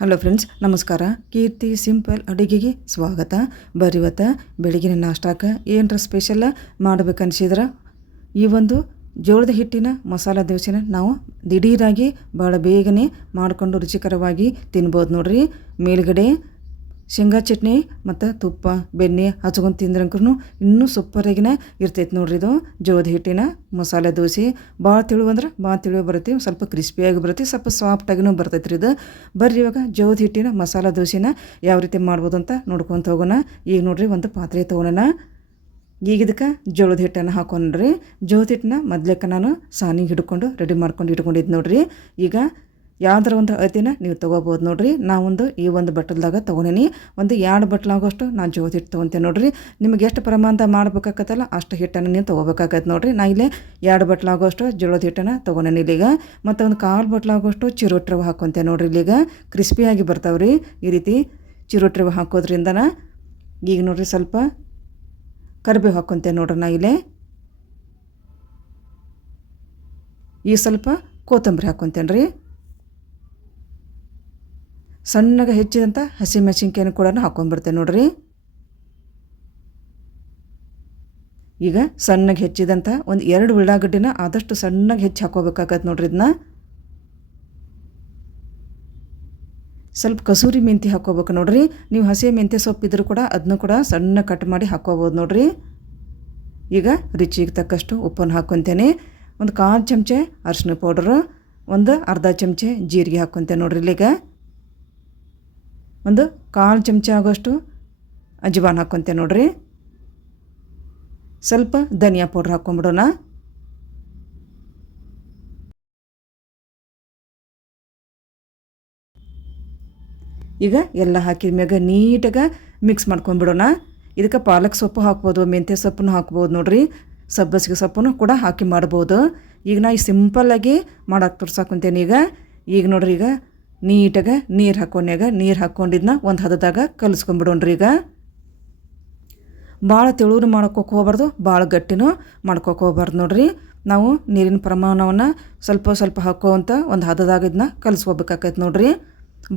Hello friends ನಮಸ್ಕಾರ. ಕೀರ್ತಿ simple ಅಡುಗೆಗೆ ಸ್ವಾಗತ. ಬರಿವತ್ತ ಬೆಳಗಿನ ನಾಷ್ಟಾಕ ಏನರ ಸ್ಪೆಷಲ್ಲ ಮಾಡ್ಬೇಕನ್ಸಿದ್ರೆ ಈ ಒಂದು ಜೋಳದ ಹಿಟ್ಟಿನ ಮಸಾಲ ದೋಸೆನ ನಾವು ದಿಢೀರಾಗಿ ಭಾಳ ಬೇಗನೆ ಮಾಡಿಕೊಂಡು ರುಚಿಕರವಾಗಿ ತಿನ್ಬೋದು ನೋಡ್ರಿ. ಮೇಲ್ಗಡೆ ಶೇಂಗಾ ಚಟ್ನಿ ಮತ್ತು ತುಪ್ಪ, ಬೆಣ್ಣೆ ಹಚ್ಕೊಂಡು ತಿಂದ್ರಂಕ್ರೂ ಇನ್ನೂ ಸೂಪರಾಗಿನ ಇರ್ತೈತೆ ನೋಡ್ರಿ ಇದು. ಜೋದ ಹಿಟ್ಟಿನ ಮಸಾಲೆ ದೋಸೆ. ಭಾಳ ತಿಳು ಅಂದ್ರೆ ಭಾಳ ತಿಳಿವು ಬರುತ್ತೆ, ಸ್ವಲ್ಪ ಕ್ರಿಸ್ಪಿಯಾಗಿ ಬರುತ್ತೆ, ಸ್ವಲ್ಪ ಸಾಫ್ಟಾಗಿನೂ ಬರ್ತೈತೆ ರೀ ಇದು. ಬರ್ರಿ ಇವಾಗ ಜೋದ ಹಿಟ್ಟಿನ ಮಸಾಲೆ ದೋಸೆನ ಯಾವ ರೀತಿ ಮಾಡ್ಬೋದು ಅಂತ ನೋಡ್ಕೊತ ಹೋಗೋಣ. ಈಗ ನೋಡ್ರಿ ಒಂದು ಪಾತ್ರೆ ತೊಗೊಳೋಣ ಈಗ ಇದಕ್ಕೆ ಜೋಳದ ಹಿಟ್ಟನ್ನು ಹಾಕೊಂಡ್ರಿ ಜೋಳದ ಹಿಟ್ಟನ್ನ ಮೊದ್ಲೇಕ ನಾನು ಸಾನಿಗೆ ಹಿಡ್ಕೊಂಡು ರೆಡಿ ಮಾಡ್ಕೊಂಡು ಇಟ್ಕೊಂಡಿದ್ದು ನೋಡ್ರಿ. ಈಗ ಯಾವ್ದಾರ ಒಂದು ಅಳತಿನ ನೀವು ತೊಗೋಬೋದು ನೋಡ್ರಿ. ನಾವೊಂದು ಈ ಒಂದು ಬಟ್ಟಲ್ದಾಗ ತೊಗೊಂಡೀನಿ. ಒಂದು ಎರಡು ಬಟ್ಲಾಗೋಷ್ಟು ನಾನು ಜೋತಿ ಹಿಟ್ಟು ತೊಗೊತೀನಿ ನೋಡಿರಿ. ನಿಮಗೆ ಎಷ್ಟು ಪ್ರಮಾಣದ ಮಾಡ್ಬೇಕಾಗತ್ತಲ್ಲ ಅಷ್ಟು ಹಿಟ್ಟನ್ನು ನೀವು ತೊಗೋಬೇಕಾಗತ್ತೆ ನೋಡಿರಿ. ನಾ ಇಲ್ಲೇ ಎರಡು ಬಟ್ಲಾಗೋಷ್ಟು ಜೋಳದ ಹಿಟ್ಟನ್ನು ತೊಗೊಂಡೇನಿ ಇಲ್ಲಿಗ. ಮತ್ತು ಒಂದು ಕಾಲು ಬಟ್ಲಾಗೋಷ್ಟು ಆಗೋಷ್ಟು ರವೆ ನೋಡಿರಿ ಇಲ್ಲಿಗ. ಕ್ರಿಸ್ಪಿಯಾಗಿ ಬರ್ತಾವ್ರಿ ಈ ರೀತಿ ಚಿರೋಟಿ ಹಾಕೋದ್ರಿಂದ ಈಗ ನೋಡ್ರಿ ಸ್ವಲ್ಪ ಕರಿಬೇವು ಹಾಕ್ಕೊಂತೇನೆ ನೋಡ್ರಿ ನಾ ಇಲ್ಲೇ. ಈ ಸ್ವಲ್ಪ ಕೊತ್ತಂಬರಿ ಹಾಕೊತೇನೆ ರೀ ಸಣ್ಣಗೆ ಹೆಚ್ಚಿದಂಥ ಹಸಿಮೆಣಸಿನ್ಕಾಯನ್ನು ಕೂಡ ಹಾಕ್ಕೊಂಡ್ಬಿಡ್ತೇನೆ ನೋಡ್ರಿ. ಈಗ ಸಣ್ಣಗೆ ಹೆಚ್ಚಿದಂಥ ಒಂದು ಎರಡು ಉಳ್ಳಾಗಡ್ಡಿನ ಆದಷ್ಟು ಸಣ್ಣಗೆ ಹೆಚ್ಚಿ ಹಾಕೋಬೇಕಾಗತ್ತೆ ನೋಡ್ರಿ ಇದನ್ನ ಸ್ವಲ್ಪ ಕಸೂರಿ ಮೆಂತಿ ಹಾಕೋಬೇಕು ನೋಡ್ರಿ. ನೀವು ಹಸಿ ಮೆಂತ್ಯ ಇದ್ರೂ ಕೂಡ ಅದನ್ನು ಕೂಡ ಸಣ್ಣ ಕಟ್ ಮಾಡಿ ಹಾಕೋಬೋದು ನೋಡ್ರಿ. ಈಗ ರುಚಿಗೆ ತಕ್ಕಷ್ಟು ಉಪ್ಪನ್ನು ಹಾಕ್ಕೊತೇನೆ ಒಂದು ಕಾಲು ಚಮಚೆ ಅರ್ಶಿನ ಪೌಡ್ರು, ಒಂದು ಅರ್ಧ ಚಮಚೆ ಜೀರಿಗೆ ಹಾಕ್ಕೊತೇನೆ ನೋಡ್ರಿ ಇಲ್ಲಿಗ. ಒಂದು ಕಾಲು ಚಮಚ ಆಗೋಷ್ಟು ಅಜ್ವಾನ್ ಹಾಕ್ಕೊತೇನೆ ನೋಡ್ರಿ. ಸ್ವಲ್ಪ ಧನಿಯಾ ಪೌಡ್ರ್ ಹಾಕ್ಕೊಂಬಿಡೋಣ ಈಗ ಎಲ್ಲ ಹಾಕಿದ ಮ್ಯಾಗ ನೀಟಾಗಿ ಮಿಕ್ಸ್ ಮಾಡ್ಕೊಂಬಿಡೋಣ. ಇದಕ್ಕೆ ಪಾಲಕ್ ಸೊಪ್ಪು ಹಾಕ್ಬೋದು, ಮೆಂತ್ಯ ಸೊಪ್ಪನ್ನು ಹಾಕ್ಬೋದು ನೋಡ್ರಿ. ಸಬ್ಬಸಿಗೆ ಸೊಪ್ಪನ್ನು ಕೂಡ ಹಾಕಿ ಮಾಡ್ಬೋದು. ಈಗ ನಾ ಈ ಸಿಂಪಲ್ಲಾಗಿ ಮಾಡಕ್ಕೆ ತೋರ್ಸಾಕೊಂತೇನೆ ಈಗ. ಈಗ ನೋಡ್ರಿ ಈಗ ನೀಟಾಗಿ ನೀರು ಹಾಕೊಂಡ್ಯಾಗ ನೀರು ಹಾಕ್ಕೊಂಡಿದ್ನ ಒಂದು ಹದದಾಗ ಕಲಿಸ್ಕೊಂಬಿಡೋಣ್ರಿ ಈಗ. ಭಾಳ ತೆಳುರು ಮಾಡ್ಕೋಕೆ ಹೋಗ್ಬಾರ್ದು, ಭಾಳ ಗಟ್ಟಿನೂ ಮಾಡ್ಕೋಕೆ ಹೋಗ್ಬಾರ್ದು ನೋಡ್ರಿ. ನಾವು ನೀರಿನ ಪ್ರಮಾಣವನ್ನು ಸ್ವಲ್ಪ ಸ್ವಲ್ಪ ಹಾಕೋವಂಥ ಒಂದು ಹದದಾಗ ಇದನ್ನ ಕಲಿಸ್ಕೋಬೇಕಾಕೈತೆ ನೋಡ್ರಿ.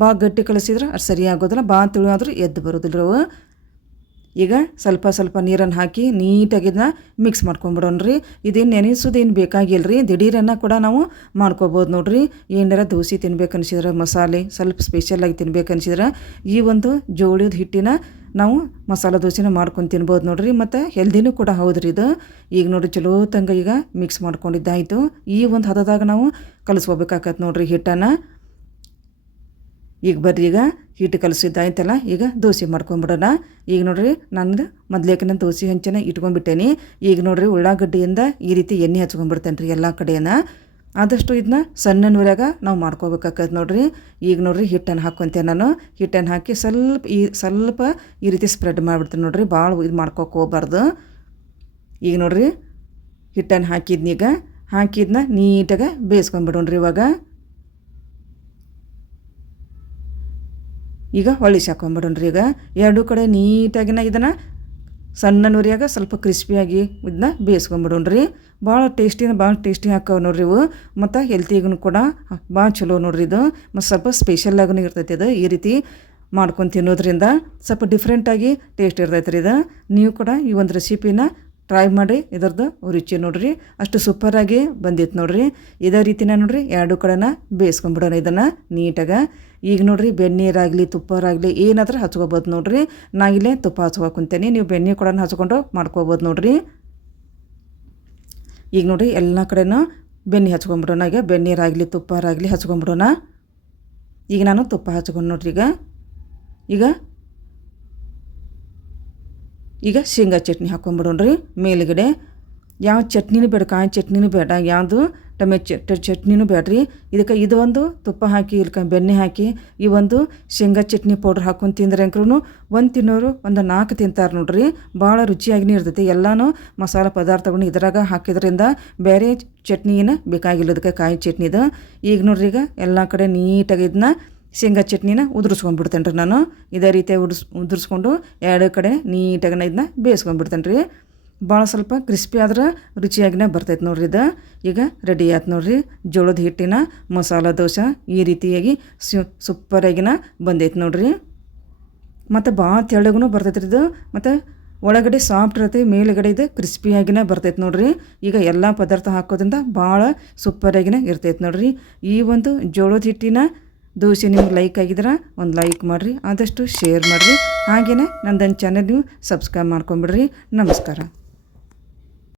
ಭಾಳ ಗಟ್ಟಿ ಕಲಿಸಿದ್ರೆ ಅದು ಸರಿ ಆಗೋದಿಲ್ಲ, ಭಾಳ ತಿಳು ಎದ್ದು ಬರೋದಿಲ್ಲ ಅವು. ಈಗ ಸ್ವಲ್ಪ ಸ್ವಲ್ಪ ನೀರನ್ನು ಹಾಕಿ ನೀಟಾಗಿ ಇದನ್ನ ಮಿಕ್ಸ್ ಮಾಡ್ಕೊಂಬಿಡೋಣ್ರಿ ಇದೇನು ನೆನೆಸೋದೇನು ಬೇಕಾಗಿಲ್ಲ ರೀ ದಿಢೀರನ್ನು ಕೂಡ ನಾವು ಮಾಡ್ಕೋಬೋದು ನೋಡಿರಿ. ಏನಾರ ದೋಸೆ ತಿನ್ಬೇಕು ಅನ್ಸಿದ್ರೆ ಮಸಾಲೆ, ಸ್ವಲ್ಪ ಸ್ಪೆಷಲಾಗಿ ತಿನ್ಬೇಕು ಅನ್ಸಿದ್ರೆ ಈ ಒಂದು ಜೋಳದ ಹಿಟ್ಟಿನ ನಾವು ಮಸಾಲೆ ದೋಸೆನ ಮಾಡ್ಕೊಂಡು ತಿನ್ಬೋದು ನೋಡಿರಿ. ಮತ್ತು ಹೆಲ್ದಿನೂ ಕೂಡ ಹೌದ್ರಿ ಇದು. ಈಗ ನೋಡ್ರಿ ಚಲೋ ತಂಗ ಈಗ ಮಿಕ್ಸ್ ಮಾಡ್ಕೊಂಡಿದ್ದಾಯಿತು. ಈ ಒಂದು ಹದದಾಗ ನಾವು ಕಲಿಸ್ಕೋಬೇಕಾಗತ್ತೆ ನೋಡಿರಿ ಹಿಟ್ಟನ್ನು. ಈಗ ಬರ್ರಿ ಈಗ ಹಿಟ್ಟು ಕಲಸಿದ್ದಾಯ್ತಲ್ಲ ಈಗ ದೋಸೆ ಮಾಡ್ಕೊಂಬಿಡೋಣ. ಈಗ ನೋಡ್ರಿ ನಾನು ಮೊದ್ಲೇಕಿನ ದೋಸೆ ಹಂಚನ ಇಟ್ಕೊಂಡ್ಬಿಟ್ಟೇನಿ. ಈಗ ನೋಡ್ರಿ ಉಳ್ಳಾಗಡ್ಡಿಯಿಂದ ಈ ರೀತಿ ಎಣ್ಣೆ ಹಚ್ಕೊಂಡ್ಬಿಡ್ತೇನೆ ರೀ ಎಲ್ಲ ಕಡೆಯನ್ನ. ಆದಷ್ಟು ಇದನ್ನ ಸಣ್ಣ ನೂರಾಗ ನಾವು ಮಾಡ್ಕೋಬೇಕಾಗತ್ತೆ ನೋಡ್ರಿ. ಈಗ ನೋಡ್ರಿ ಹಿಟ್ಟನ್ನು ಹಾಕ್ಕೊಂತೇನೆ ನಾನು. ಹಿಟ್ಟನ್ನು ಹಾಕಿ ಸ್ವಲ್ಪ ಈ ಸ್ವಲ್ಪ ಈ ರೀತಿ ಸ್ಪ್ರೆಡ್ ಮಾಡಿಬಿಡ್ತೀನಿ ನೋಡ್ರಿ. ಭಾಳ ಇದು ಮಾಡ್ಕೋಕೆ ಹೋಗ್ಬಾರ್ದು. ಈಗ ನೋಡ್ರಿ ಹಿಟ್ಟನ್ನು ಹಾಕಿದ್ನೀಗ, ಹಾಕಿದ್ನ ನೀಟಾಗಿ ಬೇಯಿಸ್ಕೊಂಬಿಡೋಣ್ರಿ ಇವಾಗ. ಈಗ ಹೊಳಿಸಿ ರೀ ಈಗ. ಎರಡೂ ಕಡೆ ನೀಟಾಗಿನ ಇದನ್ನು ಸಣ್ಣ ನುರಿಯಾಗ ಸ್ವಲ್ಪ ಕ್ರಿಸ್ಪಿಯಾಗಿ ಇದನ್ನ ಬೇಯಿಸ್ಕೊಂಬಿಡೋಣ್ರಿ. ಭಾಳ ಟೇಸ್ಟಿನ ಭಾಳ ಟೇಸ್ಟಿ ಹಾಕವು ನೋಡ್ರಿ ಇವು. ಮತ್ತು ಹೆಲ್ತಿಗೂ ಕೂಡ ಭಾಳ ಚಲೋ ನೋಡ್ರಿ ಇದು. ಮತ್ತು ಸ್ವಲ್ಪ ಸ್ಪೆಷಲ್ಲಾಗೂ ಇರ್ತೈತಿ ಇದು ಈ ರೀತಿ ಮಾಡ್ಕೊಂಡು ತಿನ್ನೋದ್ರಿಂದ. ಸ್ವಲ್ಪ ಡಿಫ್ರೆಂಟಾಗಿ ಟೇಸ್ಟ್ ಇರ್ತೈತೆ ರೀ ಇದು. ನೀವು ಕೂಡ ಈ ಒಂದು ರೆಸಿಪಿನ ಟ್ರೈ ಮಾಡಿ ಇದರದ್ದು ರುಚಿ ನೋಡ್ರಿ, ಅಷ್ಟು ಸೂಪರಾಗಿ ಬಂದಿತ್ತು ನೋಡ್ರಿ. ಇದೇ ರೀತಿನ ನೋಡ್ರಿ, ಎರಡು ಕಡೆನ ಬೇಯಿಸ್ಕೊಂಡ್ಬಿಡೋಣ ಇದನ್ನು ನೀಟಾಗಿ. ಈಗ ನೋಡ್ರಿ, ಬೆಣ್ಣೀರಾಗಲಿ, ತುಪ್ಪರಾಗಲಿ, ಏನಾದರೂ ಹಚ್ಕೋಬೋದು ನೋಡ್ರಿ. ನಾ ತುಪ್ಪ ಹಚ್ಕೋಕೆ ಕುಂತೇನೆ, ನೀವು ಬೆಣ್ಣೆ ಕೂಡ ಹಚ್ಕೊಂಡು ಮಾಡ್ಕೋಬೋದು ನೋಡ್ರಿ. ಈಗ ನೋಡ್ರಿ, ಎಲ್ಲ ಕಡೆನೂ ಬೆಣ್ಣೆ ಹಚ್ಕೊಂಬಿಡೋಣ, ಈಗ ಬೆಣ್ಣೀರಾಗಲಿ, ತುಪ್ಪರಾಗಲಿ ಹಚ್ಕೊಂಬಿಡೋಣ. ಈಗ ನಾನು ತುಪ್ಪ ಹಚ್ಕೊಂಡು ನೋಡ್ರಿ ಈಗ. ಈಗ ಈಗ ಶೇಂಗಾ ಚಟ್ನಿ ಹಾಕೊಂಬಿಡೋಣ್ರಿ. ಮೇಲುಗಡೆ ಯಾವ ಚಟ್ನಿನೂ ಬೇಡ, ಕಾಯಿ ಚಟ್ನಿನೂ ಬೇಡ, ಯಾವುದು ಟೊಮೆಟೊ ಚಟ್ ಚಟ್ನಿನೂ ಬೇಡ್ರಿ. ಇದಕ್ಕೆ ಇದು ಒಂದು ತುಪ್ಪ ಹಾಕಿ, ಇಲ್ಕ ಬೆಣ್ಣೆ ಹಾಕಿ, ಈ ಒಂದು ಶೇಂಗಾ ಚಟ್ನಿ ಪೌಡ್ರ್ ಹಾಕೊಂಡು ತಿಂದ್ರೆ ಅಂಕ್ರೂ ಒಂದು ತಿನ್ನೋರು ಒಂದು ನಾಲ್ಕು ತಿಂತಾರೆ ನೋಡ್ರಿ. ಭಾಳ ರುಚಿಯಾಗಿನೇ ಇರ್ತೈತಿ. ಎಲ್ಲನೂ ಮಸಾಲೆ ಪದಾರ್ಥಗಳನ್ನ ಇದ್ರಾಗ ಹಾಕಿದ್ರಿಂದ ಬೇರೆ ಚಟ್ನಿನ ಬೇಕಾಗಿಲ್ಲ ಅದಕ್ಕೆ ಕಾಯಿ ಚಟ್ನಿದು. ಈಗ ನೋಡ್ರಿ ಈಗ ಎಲ್ಲ ಕಡೆ ನೀಟಾಗಿ ಇದನ್ನ ಶೇಂಗಾ ಚಟ್ನಿನ ಉದುರಿಸ್ಕೊಂಡ್ಬಿಡ್ತೇನೆ ರೀ ನಾನು. ಇದೇ ರೀತಿ ಉಡ್ಸ್, ಉದುರಿಸ್ಕೊಂಡು ಎರಡು ಕಡೆ ನೀಟಾಗಿನ ಇದನ್ನ ಬೇಯಿಸ್ಕೊಂಡ್ಬಿಡ್ತೇನೆ ರೀ ಭಾಳ ಸ್ವಲ್ಪ ಕ್ರಿಸ್ಪಿ ಆದ್ರೆ ರುಚಿಯಾಗಿನೇ ಬರ್ತೈತೆ ನೋಡ್ರಿ ಇದು. ಈಗ ರೆಡಿ ಆಯ್ತು ನೋಡ್ರಿ. ಜೋಳದ ಹಿಟ್ಟಿನ ಮಸಾಲ ದೋಸೆ ಈ ರೀತಿಯಾಗಿ ಸೂಪರಾಗಿನ ಬಂದೈತೆ ನೋಡ್ರಿ. ಮತ್ತು ಭಾಳ ತೆಳ್ಳಗೂ ಬರ್ತೈತೆ ರೀ ಇದು. ಮತ್ತು ಒಳಗಡೆ ಸಾಫ್ಟ್ ಇರತ್ತೆ, ಮೇಲುಗಡೆ ಇದು ಕ್ರಿಸ್ಪಿಯಾಗಿನೇ ಬರ್ತೈತೆ ನೋಡ್ರಿ. ಈಗ ಎಲ್ಲ ಪದಾರ್ಥ ಹಾಕೋದ್ರಿಂದ ಭಾಳ ಸೂಪರಾಗಿನೇ ಇರ್ತೈತೆ ನೋಡ್ರಿ. ಈ ಒಂದು ಜೋಳದ ಹಿಟ್ಟಿನ ದೋಸೆ ನಿಮ್ಗೆ ಲೈಕ್ ಆಗಿದ್ರೆ ಒಂದು ಲೈಕ್ ಮಾಡಿರಿ, ಆದಷ್ಟು ಶೇರ್ ಮಾಡಿರಿ. ಹಾಗೆಯೇ ನಂದೊಂದು ಚಾನಲ್ ನೀವು ಸಬ್ಸ್ಕ್ರೈಬ್ ಮಾಡ್ಕೊಂಬಿಡ್ರಿ. ನಮಸ್ಕಾರ.